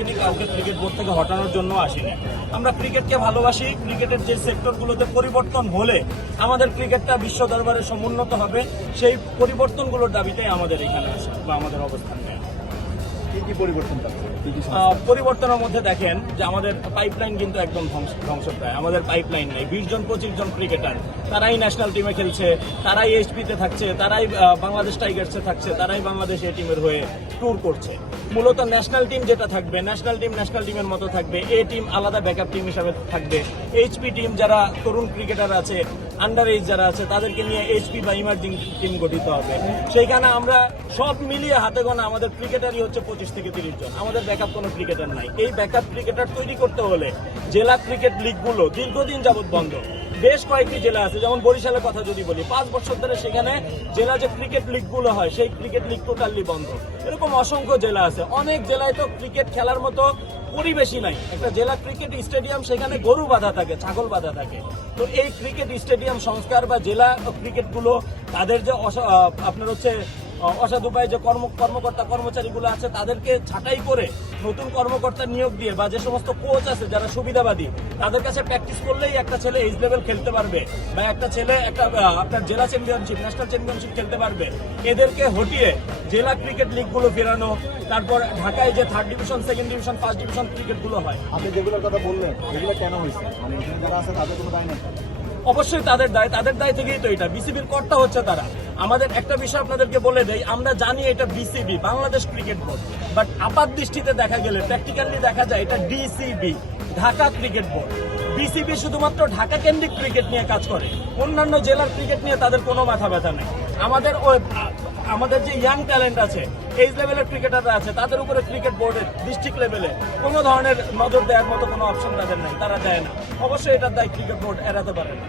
আসিনি কাউকে cricket board থেকে হটানোর জন্য আসিনি। আমরা ক্রিকেটকে ভালোবাসি ক্রিকেটের যে সেক্টরগুলোতে পরিবর্তন হলে আমাদের ক্রিকেটটা বিশ্ব দরবারে সমুন্নত হবে সেই পরিবর্তনগুলোর দাবিতেই আমাদের এখানে আসা বা আমাদের অবস্থান পরিবর্তনের মধ্যে দেখেন যে আমাদের পাইপলাইন কিন্তু একদম ধ্বংস ধ্বংসপ্রায়। আমাদের পাইপলাইন নেই। বিশ জন পঁচিশ জন ক্রিকেটার তারাই ন্যাশনাল টিমে খেলছে তারাই এইচপিতে থাকছে তারাই বাংলাদেশ টাইগার্সে থাকছে তারাই বাংলাদেশ এ টিমের হয়ে ট্যুর করছে। মূলত ন্যাশনাল টিম যেটা থাকবে ন্যাশনাল টিম ন্যাশনাল টিমের মতো থাকবে। এ টিম আলাদা ব্যাকআপ টিম হিসাবে থাকবে। এইচপি টিম যারা তরুণ ক্রিকেটার আছে আন্ডার এজ যারা আছে, তাদেরকে নিয়ে এইচপি বা ইমার্জিং টিম গঠিত হবে। সেইখানে আমরা সব মিলিয়ে হাতে গোনা আমাদের ক্রিকেটারই হচ্ছে পঁচিশ থেকে তিরিশ জন। আমাদের ব্যাকআপ কোনো ক্রিকেটার নাই। এই ব্যাকআপ ক্রিকেটার তৈরি করতে হলে জেলা ক্রিকেট লিগগুলো দীর্ঘদিন যাবৎ বন্ধ। বেশ কয়েকটি জেলা আছে, যেমন বরিশালের কথা যদি বলি। পাঁচ বছর ধরে সেখানে জেলা যে ক্রিকেট লিগগুলো হয়, সেই ক্রিকেট লিগ টোটালি বন্ধ। এরকম অসংখ্য জেলা আছে। অনেক জেলায় তো ক্রিকেট খেলার মতো পরিবেশই নাই। একটা জেলা ক্রিকেট স্টেডিয়াম সেখানে গরু বাঁধা থাকে, ছাগল বাঁধা থাকে। তো এই ক্রিকেট স্টেডিয়াম সংস্কার বা জেলা ক্রিকেটগুলো, তাদের যে আপনার হচ্ছে অসাধু উপায়ে যে কর্ম কর্মকর্তা, কর্মচারীগুলো আছে, তাদেরকে ছাঁটাই করে নতুন কর্মকর্তা নিয়োগ দিয়ে বা যে সমস্ত কোচ আছে যারা সুবিধাবাদী, তাদের কাছে প্র্যাকটিস করলেই একটা ছেলে এইচ লেভেল খেলতে পারবে বা একটা ছেলে একটা আপনার জেলা চ্যাম্পিয়নশিপ ন্যাশনাল চ্যাম্পিয়নশিপ খেলতে পারবে। এদেরকে হটিয়ে জেলা ক্রিকেট লিগগুলো ফেরানো, তারপর ঢাকায় যে third division second division first division ক্রিকেটগুলো হয়। আপনি যেগুলোর কথা বললেন, এগুলো কেন হয়েছে? মানে যারা আছে, তাদের কোনো দায় নেই। অবশ্যই তাদের দায় তাদের দায় থেকেই তো এটা। বিসিবির কর্তা হচ্ছে তারা। আমাদের একটা বিষয় আপনাদেরকে বলে দেই, আমরা জানি এটা BCB, Bangladesh cricket board. But আপাত দৃষ্টিতে দেখা গেলে, প্র্যাকটিক্যালি দেখা যায় এটা DCB, Dhaka cricket board. BCB শুধুমাত্র ঢাকা কেন্দ্রিক ক্রিকেট নিয়ে কাজ করে। অন্যান্য জেলার ক্রিকেট নিয়ে তাদের কোনো মাথা ব্যথা নেই। আমাদের আমাদের যে ইয়াং ট্যালেন্ট আছে এইজ লেভেলের ক্রিকেটাররা আছে, তাদের উপরে ক্রিকেট বোর্ডের ডিস্ট্রিক্ট লেভেলে কোনো ধরনের নজর দেওয়ার মতো কোনো অপশন তাদের নেই, তারা দেয় না। অবশ্যই এটার দায় ক্রিকেট বোর্ড এড়াতে পারে না।